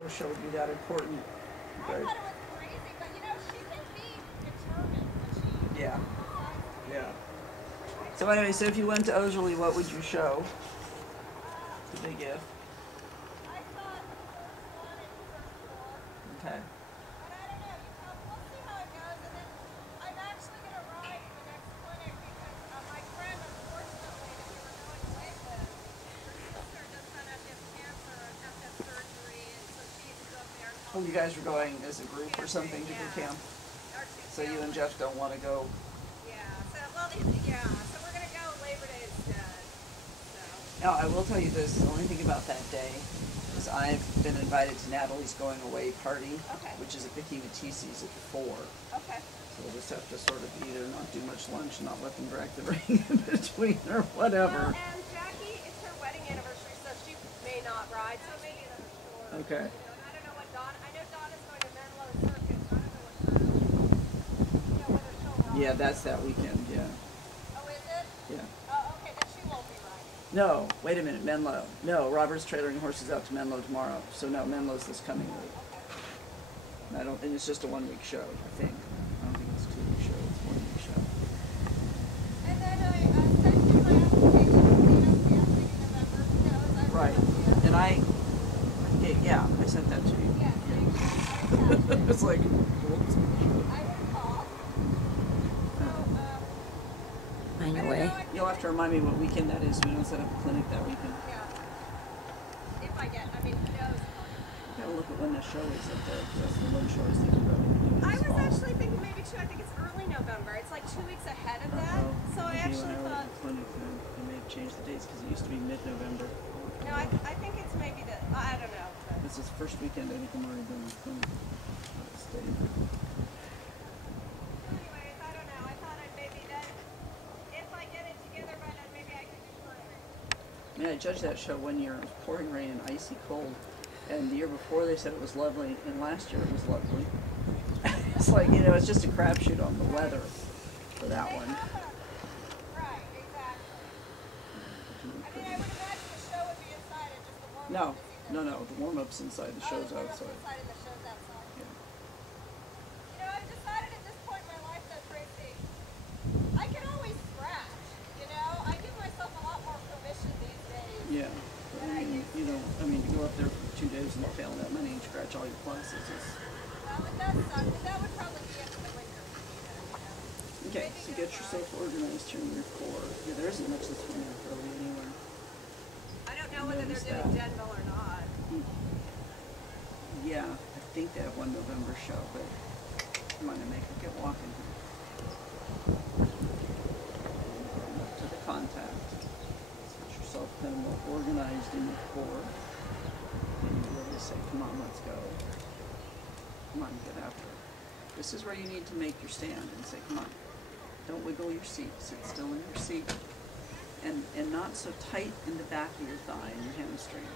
The show would be that important. I thought it was crazy, but you know, she can be determined when she Yeah. decides. Yeah. So anyway, so if you went to Oserly, what would you show? The big if. I thought the first one and first floor, Okay. but I don't know. We'll see how it goes, and then I'm actually going to ride in the next clinic because my friend, unfortunately, that we were going away with, her sister just found out she has cancer and has to have surgery, and so she needs to go up there. Well, you guys are going as a group or something to do camp. Our two So you and families. Jeff don't want to go. Yeah. So so we're gonna go Labor Day instead. So. Now, I will tell you this, the only thing about that day is I've been invited to Natalie's going away party, Okay. which is at Bikini Matisse's at 4. Okay. So we'll just have to sort of either not do much lunch, not let them drag the ring in between or whatever. Well, and Jackie, it's her wedding anniversary, so she may not ride, so maybe another short. Okay. You know, and I don't know what Dawn. I know Donna's going to Menlo Circus. I don't know what her. You know whether she'll ride. Yeah, that's that weekend, yeah. Oh, is it? Yeah. Oh, okay. Then she won't be riding. No, wait a minute, Menlo. No, Robert's trailering horses out to Menlo tomorrow. So no, Menlo's this coming week. I don't think it's just a 1-week show, I think. I don't think it's a 2-week show, it's a 1-week show. And then I sent you my application for the SBS in November. You know, as I Right. wrote, And yeah, I sent that to you. Yeah. Yeah. It's like, whoops. I recall. So, On your way. You'll have to remind me what weekend that is. We don't set up a clinic that weekend. yeah. If I get, I mean, who knows? Gotta look at when the show is up there. 'Cause that's the one show I was thinking about doing I this was fall. actually thinking maybe too. I think it's early November. It's like 2 weeks ahead of that. So I Maybe actually when I thought, was at the clinic, they may have changed the dates because it used to be mid-November. no, I think it's maybe the, I don't know. But This is the first weekend I think I'm already doing the clinic. Stay. anyways, I don't know. I thought I'd maybe then, if I get it together by then, maybe I could do one. Yeah, I judged that show one year. It was pouring rain and icy cold. And the year before they said it was lovely, and last year it was lovely. It's like, you know, it's just a crapshoot on the weather for that one. Right, exactly. I mean, I would imagine the show would be inside and just the warm-up No, is either. no, the warm-up's inside, the show's the warm-up's outside. inside and the show's outside. Yeah. You know, I've decided at this point in my life that, Tracy, I can always scratch. You know, I give myself a lot more permission these days. Yeah. But, I mean, you know, to go up there for 2 days and fail that money and scratch all your classes is... Well, it does suck, but that would probably be it for the winter for me then, you know. Okay, Maybe so go get try. yourself organized here in your core. Yeah, there isn't much this winter really anywhere. I don't know whether they're Notice doing that. Denville or not. Yeah, I think they have one November show, but come on, get walking here. Up to the contact. Get yourself kind of more organized in your core. And you really say, come on, let's go. Come on, get after it. This is where you need to make your stand and say, come on, don't wiggle your seat. Sit still in your seat. And not so tight in the back of your thigh and your hamstring.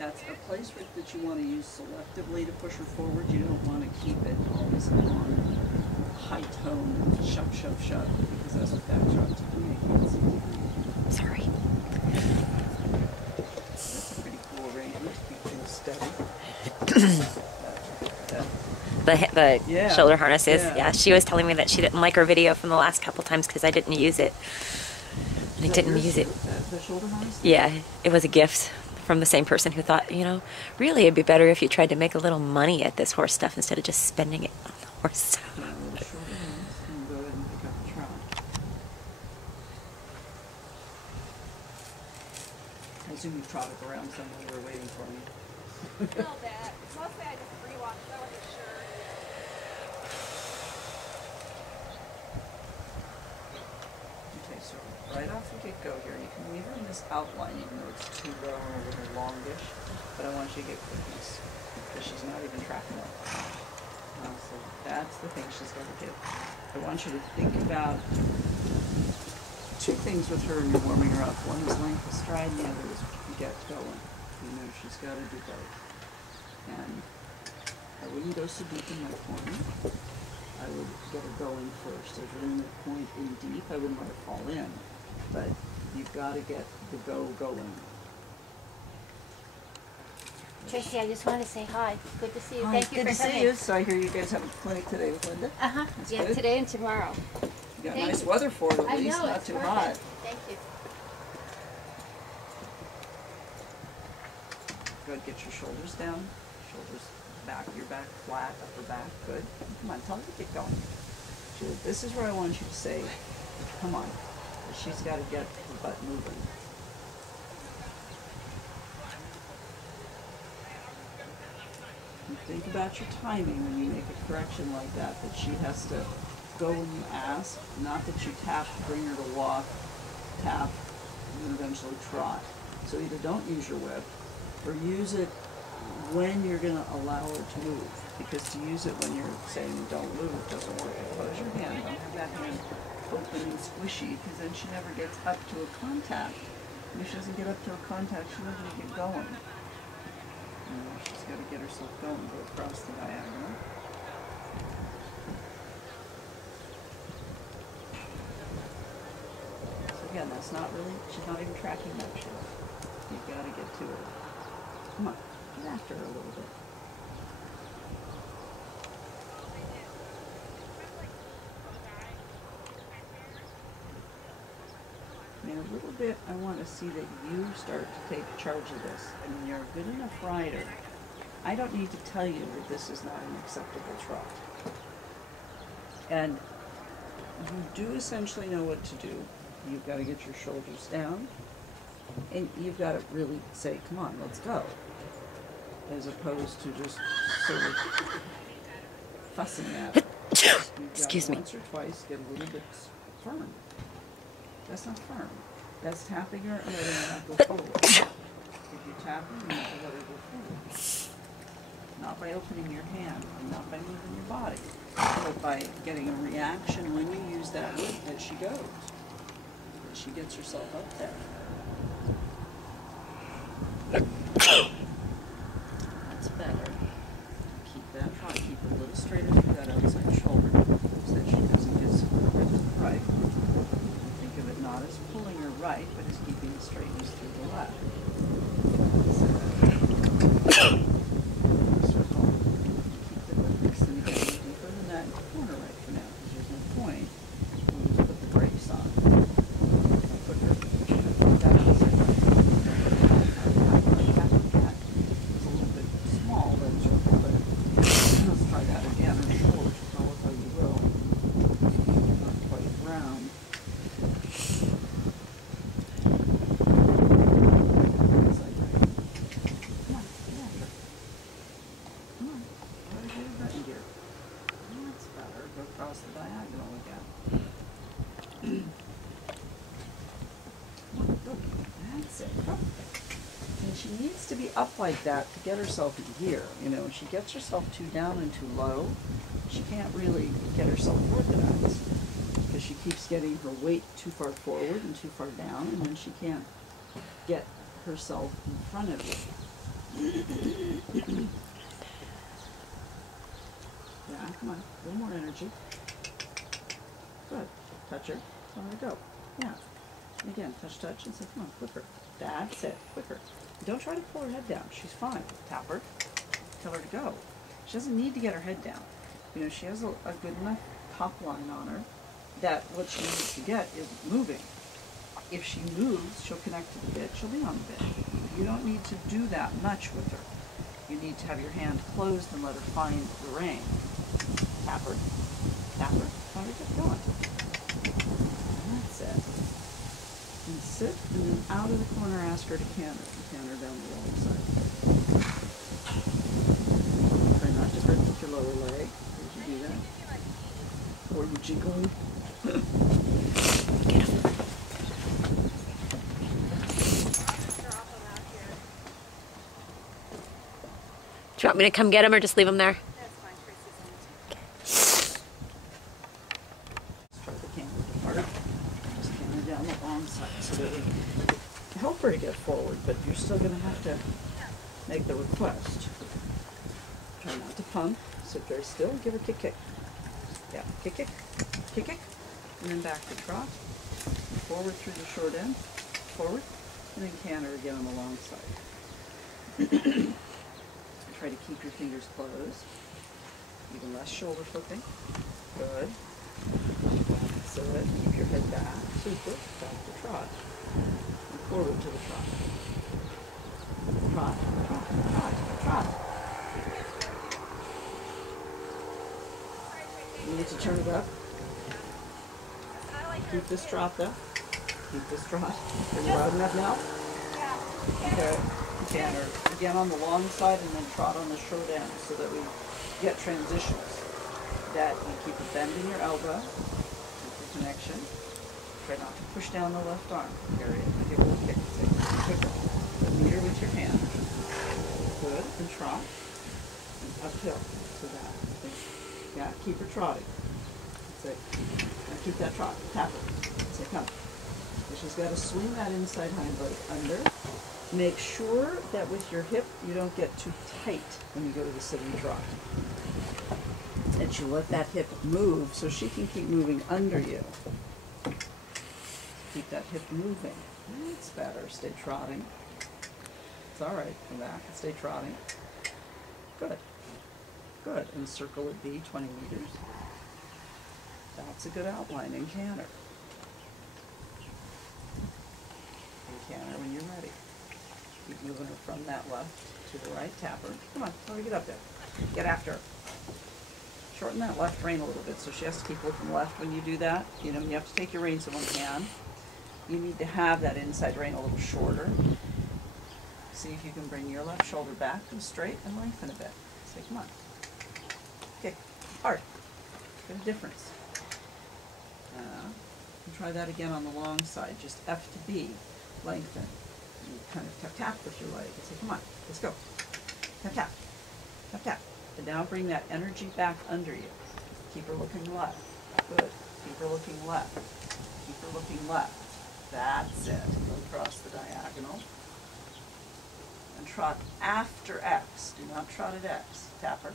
That's a place that you want to use selectively to push her forward. You don't want to keep it always on high tone, shove, because that's what that job to Sorry. That's a pretty cool arrangement. Keep things steady. The Yeah. shoulder harnesses. Yeah. Yeah, she was telling me that she didn't like her video from the last couple times because I didn't use it. And I didn't use it. The shoulder harness? Yeah, it was a gift from the same person who thought, you know, really it'd be better if you tried to make a little money at this horse stuff instead of just spending it on the horse stuff. Yeah, the shoulder harness. And go ahead and pick up the trot. I assume you trotted around somewhere we were waiting for you. A little bit. Mostly I just rewatched. I wasn't sure. Okay, so right off the get-go here, you can leave her in this outline even though it's too low or a little longish, but I want you to get quickness because she's not even tracking up. So that's the thing she's got to get. I want you to think about 2 things with her when you're warming her up. One is length of stride, and the other is get going. You know, she's got to do both. And I wouldn't go so deep in that corner. I would get her going first. There's room at point in deep. I wouldn't let her fall in. But you've got to get the go going. Tracy, I just wanted to say hi. Good to see you. Hi, Thank you good for to coming. see you. So I hear you guys have a clinic today with Linda. Uh-huh. That's Yeah, good. today and tomorrow. You got Thank nice you. weather for it at I least, know, not it's too perfect. hot. Thank you. Good, get your shoulders down, shoulders back, your back flat, upper back, good. Come on, tell her to get going. Julie, this is where I want you to say, come on. She's got to get her butt moving. And think about your timing when you make a correction like that she has to go when you ask, not that you tap to bring her to walk, tap, and then eventually trot. So either don't use your whip, or use it when you're going to allow her to move. Because to use it when you're saying don't move doesn't work. Close your hand. Don't have that hand open and squishy, because then she never gets up to a contact. And if she doesn't get up to a contact, she'll never get going. You know, she's got to get herself going, go across the diagonal. So again, that's not really, she's not even tracking that shit. You've got to get to her. Come on, get after her a little bit. And a little bit, I want to see that you start to take charge of this. And when you're a good enough rider, I don't need to tell you that this is not an acceptable trot. And you do essentially know what to do. You've got to get your shoulders down, and you've got to really say, come on, let's go. As opposed to just sort of fussing at it. Excuse me. Once or twice, get a little bit firm. That's not firm. That's tapping her and letting her not go forward. If you tap her, you need to let her go forward. Not by opening your hand, and not by moving your body, but by getting a reaction when you use that whip as she goes. As she gets herself up there. That's better. Keep that trot. Keep it a little straighter through that outside shoulder so that she doesn't get super to the right. Think of it not as pulling her right, but as keeping the straightness through the left. Circle. Keep the brakes and get deeper than that in the corner right for now, because there's no point. We'll just put the brakes on. I'll put her that outside right. It's a little bit small, but let's try that again. Or short, call it how you will. Not quite round. Outside right. Come on, get after. Come on, try to get her button gear. That's better. Go across the diagonal again. Go. That's it. Go. And she needs to be up like that to get herself in gear. You know, if she gets herself too down and too low, she can't really get herself organized, because she keeps getting her weight too far forward and too far down, and then she can't get herself in front of you. Yeah, come on, a little more energy. Good. Touch her. Tell her to go. Yeah. And again, touch, touch, and say, come on, quicker. That's it. Quicker. Don't try to pull her head down. She's fine. Tap her. Tell her to go. She doesn't need to get her head down. You know, she has a good enough top line on her that what she needs to get is moving. If she moves, she'll connect to the bit. She'll be on the bit. You don't need to do that much with her. You need to have your hand closed and let her find the rein. Tap her. Tap her. Tell her to get going. And that's it. And sit, and then out of the corner, ask her to canter. Canter down the wrong side. Try not to hurt with your lower leg. Did you do that? Or you jiggling? Get him. Do you want me to come get him or just leave him there? That's fine, Tracy's Try the canter depart. Just canter down the long side so that we help her to get forward, but you're still going to have to make the request. Try not to pump. Sit very still. Give her kick, kick. Yeah, kick, kick, kick, kick, and then back to trot. Forward through the short end. Forward, and then canter again on the long side. Try to keep your fingers closed. Even less shoulder flipping. Good. That's it. Keep your head back. Super. Back to trot. And forward to the trot. Trot, trot, trot, trot. You need to turn it up. Keep this trot though. Keep this trot. Are you loud enough now? Yeah. Okay. Canter. Again on the long side and then trot on the short end so that we get transitions. That you keep a bend in your elbow. Keep the connection. Try not to push down the left arm. Carry it. Give it a kick. Quicker. Meet her with your hand. Good. And trot. And uphill to that. Yeah, keep her trotting. Say, now keep that trot. Tap her. Say, come. So she's got to swing that inside hind leg under. Make sure that with your hip you don't get too tight when you go to the sitting trot. That you let that hip move so she can keep moving under you. Keep that hip moving. It's better. Stay trotting. It's all right. Come back and stay trotting. Good. Good. And circle at B, 20 meters. That's a good outline in canter. In canter when you're ready. Keep moving her from that left to the right. Tap her. Come on. Let me get up there. Get after her. Shorten that left rein a little bit so she has to keep looking left when you do that. You know, you have to take your reins in one hand. You need to have that inside rein a little shorter. See if you can bring your left shoulder back and straight and lengthen a bit. Say, come on. Kick. Hard. Get a difference. And try that again on the long side. Just F to B. Lengthen. You kind of tap tap with your leg and say, come on, let's go. Tap tap. Tap tap. And now bring that energy back under you. Keep her looking left. Good. Keep her looking left. Keep her looking left. That's it. Go across the diagonal. And trot after X. Do not trot at X. Tap her.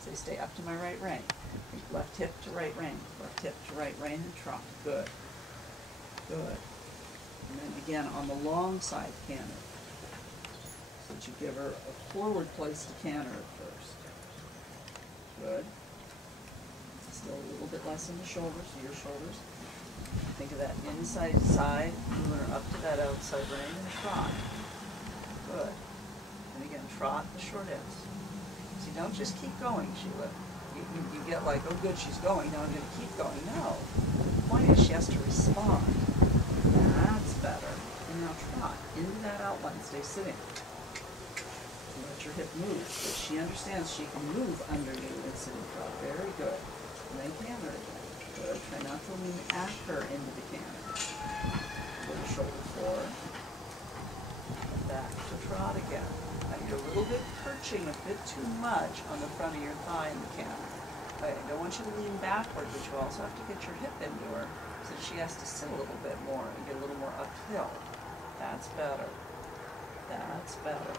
Say, stay up to my right rein. Left hip to right rein. Left hip to right rein and trot. Good. Good. And then again on the long side canter. So that you give her a forward place to canter at first. Good. Still a little bit less in the shoulders, your shoulders. Think of that inside side, moving her up to that outside rein and trot. Good. And again, trot the short ends. See, don't just keep going, Sheila. You get like, oh good, she's going, now I'm going to keep going. No. The point is she has to respond. That's better. And now trot into that outline. Stay sitting. Let your hip move. But she understands she can move under you and sitting trot. Very good. And then canter again. Good. Try not to lean at her into the canter. Little shoulder forward. Back to trot again. Now you're a little bit perching a bit too much on the front of your thigh in the canter. I don't want you to lean backward, but you also have to get your hip into her so that she has to sit a little bit more and get a little more uphill. That's better. That's better.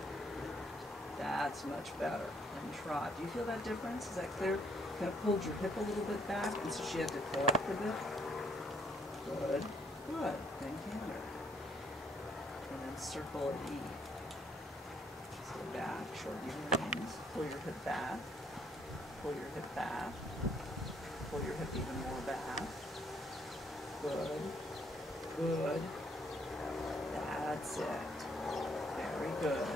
That's much better. And trot. Do you feel that difference? Is that clear? Kind of pulled your hip a little bit back, and so she had to collect a bit. Good. Good. Then canter. And then circle at E. Stay back. Shorten your reins. Pull your hip back. Pull your hip back. Pull your hip even more back. Good. Good. That's it. Very good.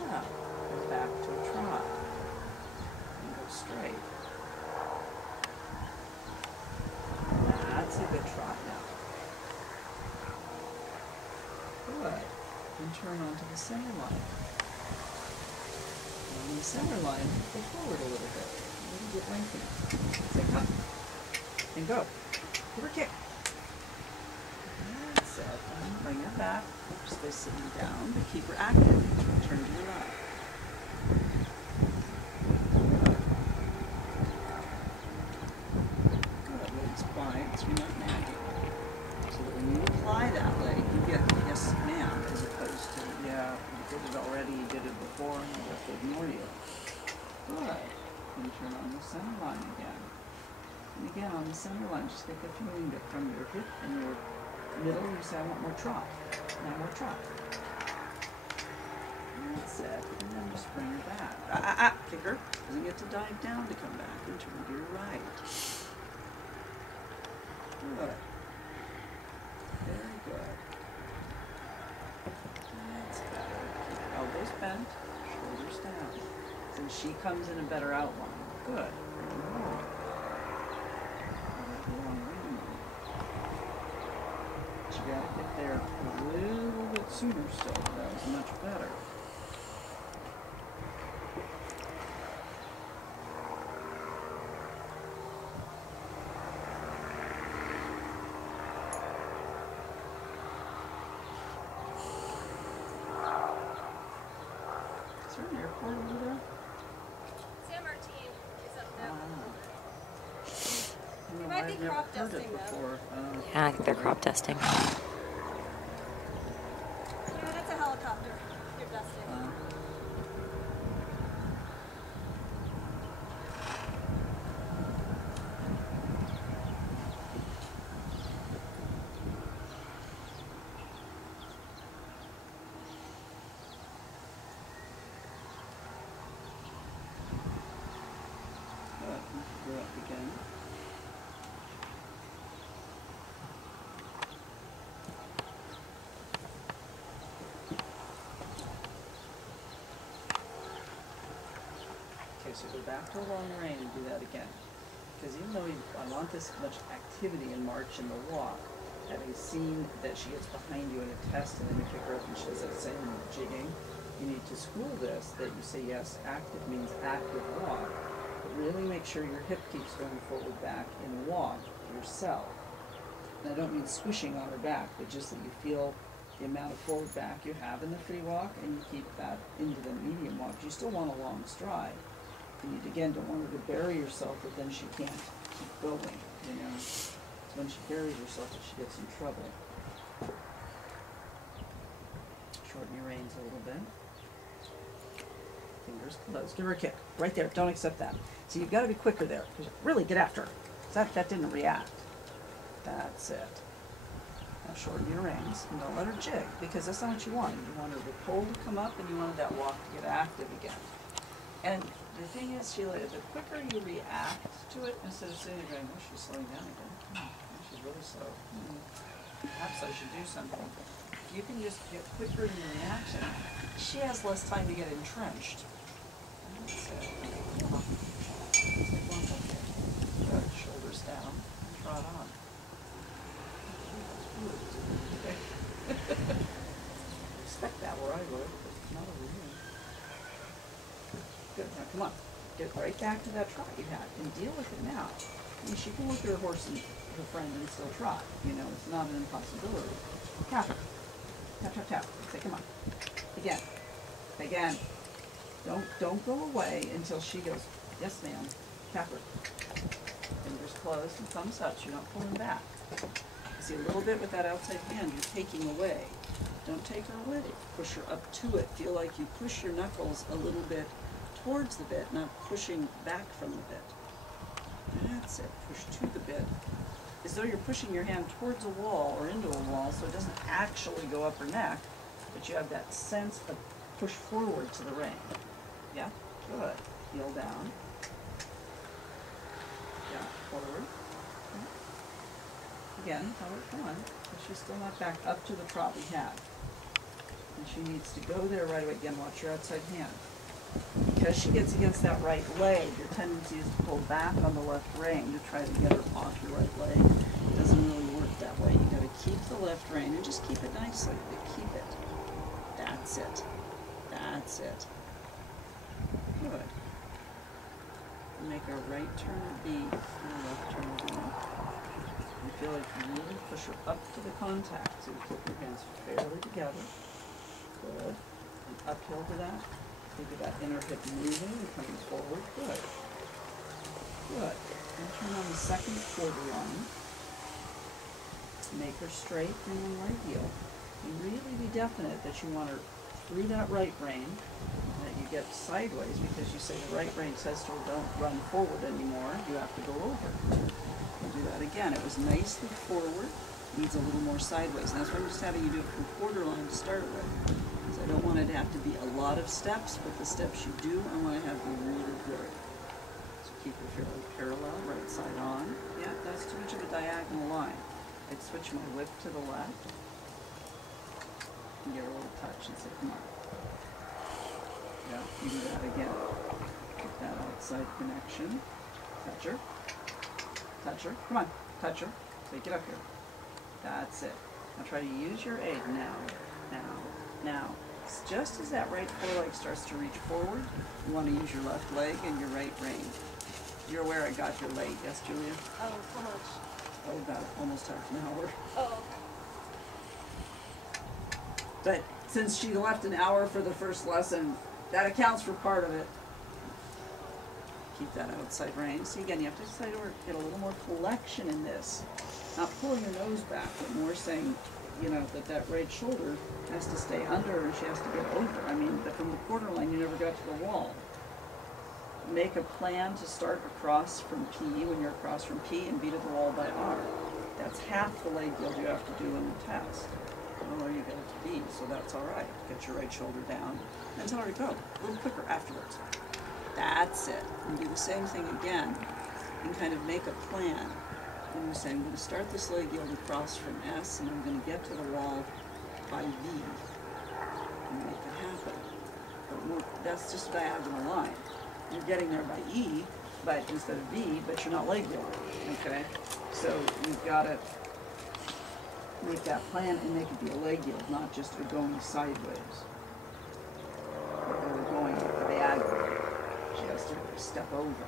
Yeah. Go back to a trot. And go straight. That's a good trot now. Good. And turn onto the center line. And on the center line, go forward a little bit lengthening. Say come. And go. Give her a kick. That's it. And bring her back. Stay sitting down, but keep her active. Turn to your left. Good. Legs quiet, so you're not nagging. So that when you apply that leg, you get yes ma'am, as opposed to, yeah, you did it already, you did it before, and I have to ignore you. Good. And turn on the center line again. And again, on the center line, just get the feeling that from your hip and your middle, you say, I want more trot. Now more trot. That's it. And then just bring her back. Kick her. Doesn't get to dive down to come back and turn to your right. Good. Very good. That's better. Keep your elbows bent, shoulders down. Then she comes in a better outline. Good. But you gotta get there a little bit sooner still. That was much better. Is there an airport over there? San Martin is up there. I don't know might why be I've never crop heard it dusting, though. before. Yeah, I think they're crop dusting. Yeah, that's a helicopter. You're dusting. Good. Go up again. Okay, so go back to a long rein and do that again. Because even though I want this much activity in March in the walk, having seen that she gets behind you in a test and then you pick her up and she does that same jigging, you need to school this, that you say yes, active means active walk, but really make sure your hip keeps going forward back in the walk yourself. And I don't mean squishing on her back, but just that you feel the amount of forward back you have in the free walk and you keep that into the medium walk. You still want a long stride. And you, again, don't want her to bury herself, but then she can't keep going, you know. It's when she buries herself that she gets in trouble. Shorten your reins a little bit. Fingers closed. Give her a kick. Right there. Don't accept that. So you've got to be quicker there. Really, get after her. That didn't react. That's it. Now shorten your reins and don't let her jig, because that's not what you wanted. You wanted the pole to come up and you wanted that walk to get active again. And the thing is, Sheila, the quicker you react to it, instead of sitting there going, oh, she's slowing down again. Oh, she's really slow. Perhaps I should do something. If you can just get quicker in your reaction, she has less time to get entrenched. That's it. Come on. Take one up here. Good. Shoulders down. Trot on. Okay. Expect that where I would, but not over here. Good. Now come on. Get right back to that trot you had and deal with it now. I mean, she can look at her horse and her friend and still trot. You know, it's not an impossibility. Tap her. Tap, tap, tap. Say, come on. Again. Again. Don't go away until she goes, yes ma'am. Tap her. Fingers closed and thumbs up. You're not pulling back. See, a little bit with that outside hand, you're taking away. Don't take her away. Push her up to it. Feel like you push your knuckles a little bit towards the bit, not pushing back from the bit. That's it. Push to the bit. As though you're pushing your hand towards a wall or into a wall, so it doesn't actually go up her neck, but you have that sense of push forward to the rein. Yeah? Good. Heel down. Yeah, forward. Again, come on. But she's still not back up to the trot we had. And she needs to go there right away. Again, watch your outside hand. Because she gets against that right leg, your tendency is to pull back on the left rein to try to get her off your right leg. It doesn't really work that way. You gotta keep the left rein and just keep it nicely, but keep it. That's it. That's it. Good. Make a right turn B and a left turn B. You feel like you really push her up to the contact, so you keep your hands fairly together. Good. And uphill to that. Think of that inner hip moving and coming forward. Good. Good. And turn on the second quarter line. Make her straight and then right heel. And really be definite that you want her through that right rein, and that you get sideways, because you say the right rein says to her, don't run forward anymore, you have to go over. We'll do that again. It was nicely forward, needs a little more sideways. And that's why I'm just having you do it from quarter line to start with. So I don't want it to have to be a lot of steps, but the steps you do, I want to have be really good. So keep it fairly parallel, right side on. Yeah, that's too much of a diagonal line. I'd switch my whip to the left and give her a little touch and say, come on. Yeah, you do that again. Get that outside connection. Touch her. Touch her. Come on. Touch her. Take it up here. That's it. Now try to use your aid now. Now. Just as that right foreleg starts to reach forward, you want to use your left leg and your right rein. You're aware I got your leg, yes, Julia? Oh, how much? Oh, about almost half an hour. Oh, But since she left an hour for the first lesson, that accounts for part of it. Keep that outside rein. See, again, you have to decide to get a little more flexion in this. Not pulling your nose back, but more saying, you know, that right shoulder has to stay under and she has to get over. I mean, from the quarter line, you never got to the wall. Make a plan to start across from P when you're across from P and be to the wall by R. That's half the leg yield you have to do in the test. Or you get it to B, so that's all right. Get your right shoulder down and tell her to go. A little quicker afterwards. That's it. And do the same thing again and kind of make a plan. And you say, I'm going to start this leg yield across from S and I'm going to get to the wall by V and make it happen. But that's just a diagonal line. You're getting there by E, but instead of V, but you're not leg yielding, okay? So you've got to make that plan and make it be a leg yield, not just a going sideways. Or going diagonal. She has to step over.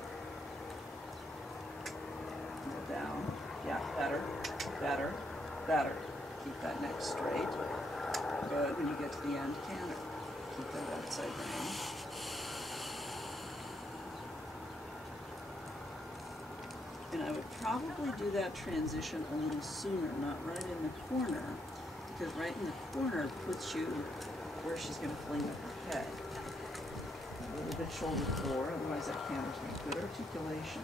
Go down. Yeah, better, better, better. Keep that neck straight. Good. When you get to the end, canter. Keep that outside rein. And I would probably do that transition a little sooner, not right in the corner, because right in the corner puts you where she's going to fling up her head. A little bit shoulder core, otherwise that canter's not good articulation.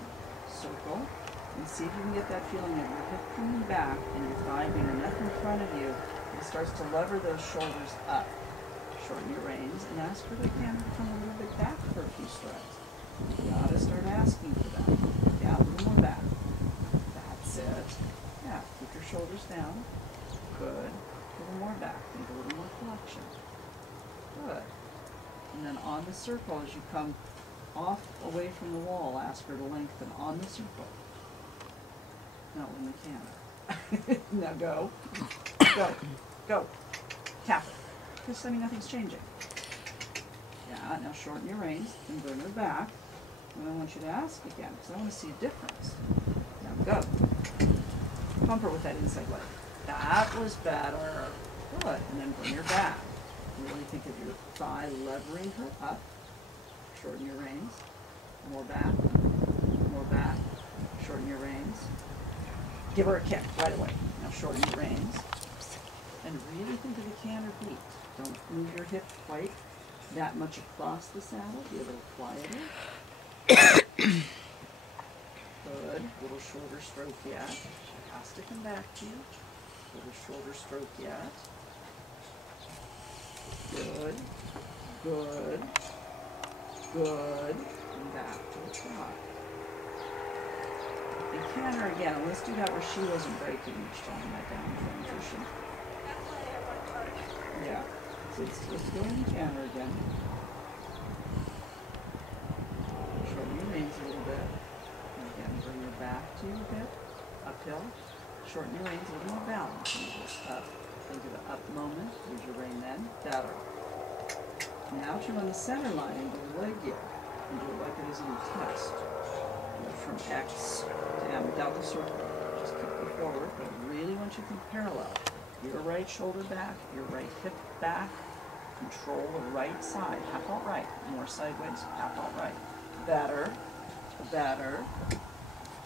Circle, and see if you can get that feeling of your hip coming back and your thigh being enough in front of you. It starts to lever those shoulders up. Shorten your reins and ask for the canter to come a little bit back for a few strides. You gotta start asking for that. Yeah, a little more back. That's it. Yeah, keep your shoulders down. Good. A little more back. Need a little more flexion. Good. And then on the circle, as you come off away from the wall, ask her to lengthen on the circle. Not when you can. Now go. Go. Go. Tap it. Because, I mean, nothing's changing. Yeah, now shorten your reins and bring her back. And I want you to ask again, because I want to see a difference. Now go. Pump her with that inside leg. That was better. Good. And then bring her back. Really think of your thigh levering her up. Shorten your reins. More back. More back. Shorten your reins. Give her a kick right away. Now shorten your reins. And really think of the canter beat. Don't move your hip quite that much across the saddle. Be a little quieter. Good. Little shoulder stroke yet. She has to come back to you. Little shoulder stroke yet. Good. Good. Good. And back to the trot. And canter again. Let's do that where she wasn't breaking each time that down transition. Yeah. So let's go in canter again. Shorten your reins a little bit. And again, bring her back to your hip. Uphill. Shorten your reins a little more balance. Up. Think of the up moment. Use your rein then. Better. Now turn on the center line and do a leg yield. And do it like it is in a test. Go from X to M without the circle. Just keep it forward, but really want you to think parallel. Your right shoulder back, your right hip back. Control the right side. Half out right. More sideways. Half out right. Better. Better.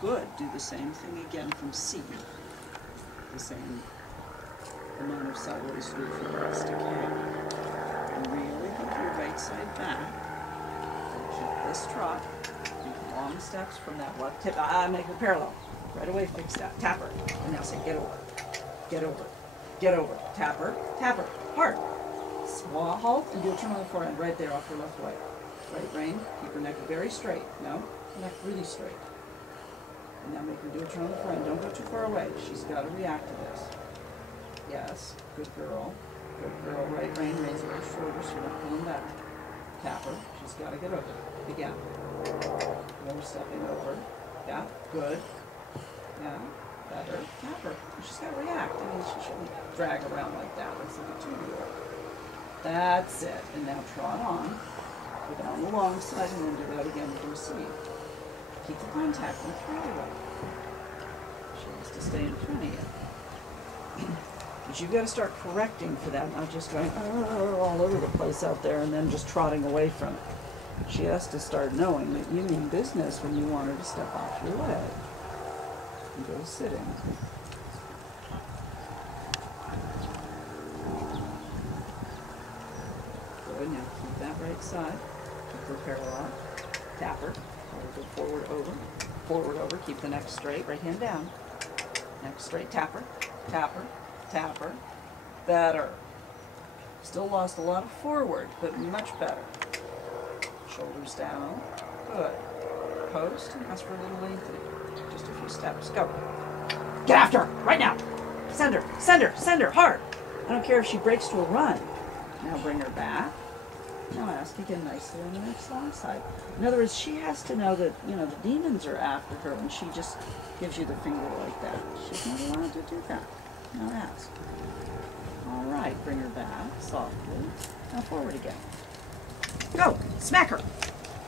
Good. Do the same thing again from C. The same amount of sideways through from S to K. And really get your right side back. Keep this trot. Do long steps from that left hip. Make it parallel. Right away, fix that. Tap her. And now say, get over. Get over. Get over. Tap her. Tap her. Hard. Halt and do a turn on the forehand right there off your left leg. Right rein. Keep her neck very straight. No, neck really straight. And now make her do a turn on the forehand. Don't go too far away. She's got to react to this. Yes, good girl. Good girl. Right rein, raise her shoulders so you're not pulling back. Tap her. She's got to get over. Again. More stepping over. Yeah, good. Yeah, better. Tap her. She's got to react. I mean, she shouldn't drag around like that. That's not too good. That's it. And now trot on. Go down the long side and then do that again with your sweep. Keep the contact and throw away. She wants to stay in front of you. But you've got to start correcting for that, not just going all over the place out there and then just trotting away from it. She has to start knowing that you mean business when you want her to step off your leg and go sitting. Good, now keep that right side. Keep her parallel. Tap her. Go forward over. Keep the neck straight. Right hand down. Neck straight. Tap her. Tap her. Tap her. Better. Still lost a lot of forward, but much better. Shoulders down. Good. Post and ask for a little lengthening. Just a few steps. Go. Get after her. Right now. Send her. Send her. Send her. Hard. I don't care if she breaks to a run. Now bring her back. Now ask again nicely on the next long side. In other words, she has to know that, you know, the demons are after her when she just gives you the finger like that. She's not allowed to do that. Now ask. All right, bring her back softly. Now forward again. Go! Smack her!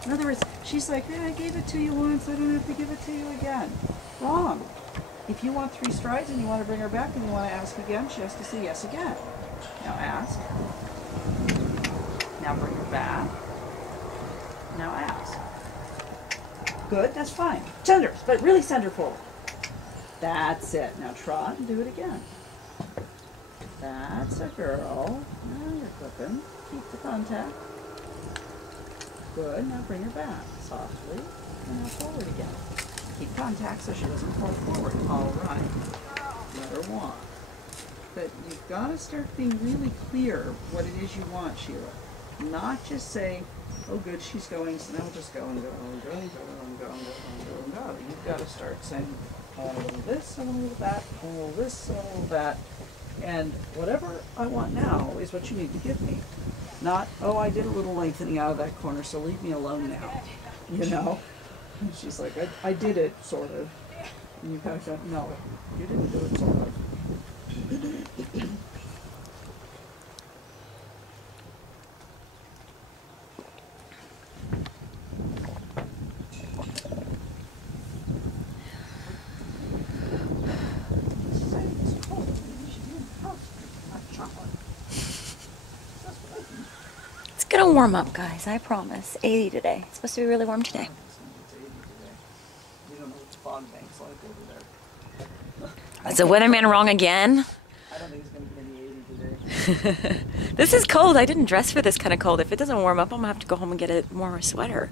In other words, she's like, I gave it to you once, I don't have to give it to you again. Wrong. If you want 3 strides and you want to bring her back and you want to ask again, she has to say yes again. Now ask. Now bring her back. Now ask. Good, that's fine. Send her, but really send her forward. That's it. Now trot and do it again. That's a girl. Now you're flipping. Keep the contact. Good, now bring her back softly. And now forward again. Keep contact so she doesn't fall forward. All right. Let her walk. But you've got to start being really clear what it is you want, Sheila. Not just say, oh good, she's going, so now we'll just go and go and go and go and go and go and go and go. You've got to start saying, a little this, a little that, a little this, a little that. And whatever I want now is what you need to give me. Not, oh, I did a little lengthening out of that corner, so leave me alone now. You know? And she's like, I did it, sort of. And you kind of go, no, you didn't do it, sort of. It's gonna warm up, guys. I promise. 80 today. It's supposed to be really warm today. Is the weatherman wrong again? I don't think it's going to be any 80 today. This is cold. I didn't dress for this kind of cold. If it doesn't warm up, I'm gonna have to go home and get a warmer sweater.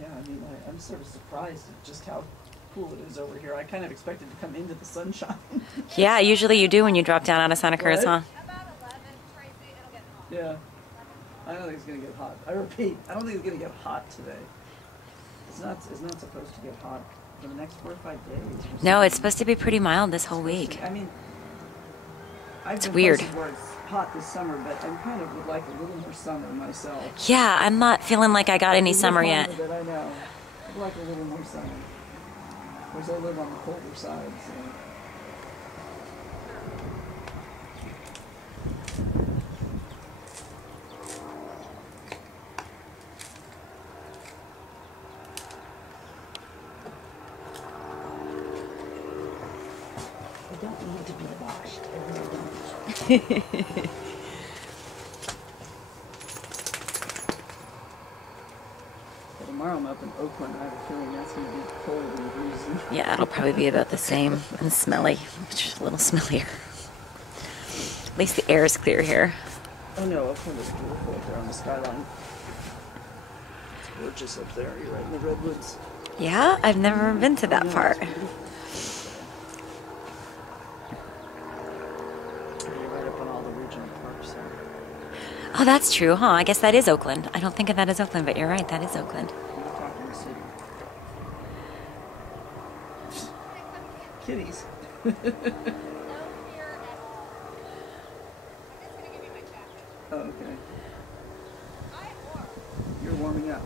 Yeah, I mean, I'm sort of surprised at just how cool it is over here. I kind of expected to come into the sunshine. Yeah, usually you do when you drop down out of Santa Cruz, huh? About 11, Tracy, it'll get hot. Yeah. I don't think it's going to get hot. I repeat, I don't think it's going to get hot today. It's not supposed to get hot for the next 4 or 5 days. No, it's supposed to be pretty mild this whole week. I mean, It's been weird. places where it's hot this summer, but I kind of would like a little more summer myself. Yeah, I'm not feeling like I got any I live summer on yet. with it, I know. I'd like a little more summer. Of course, I live on the colder side, so. I don't need to be washed. I really don't. But tomorrow I'm up in Oakland. I have a feeling that's going to be cold and breezy. Yeah, it'll probably be about the same and smelly, just a little smellier. At least the air is clear here. Oh no, Oakland is beautiful up there on the skyline. It's gorgeous up there. You're right in the redwoods. Yeah, I've never been to that I know, part. it's beautiful. You're right up on all the regional parks there. Oh, that's true, huh? I guess that is Oakland. I don't think of that as Oakland, but you're right. That is Oakland. We're talking the city. Kitties. No fear at all. I'm just gonna give you my jacket. Oh, okay. I am warm. You're warming up.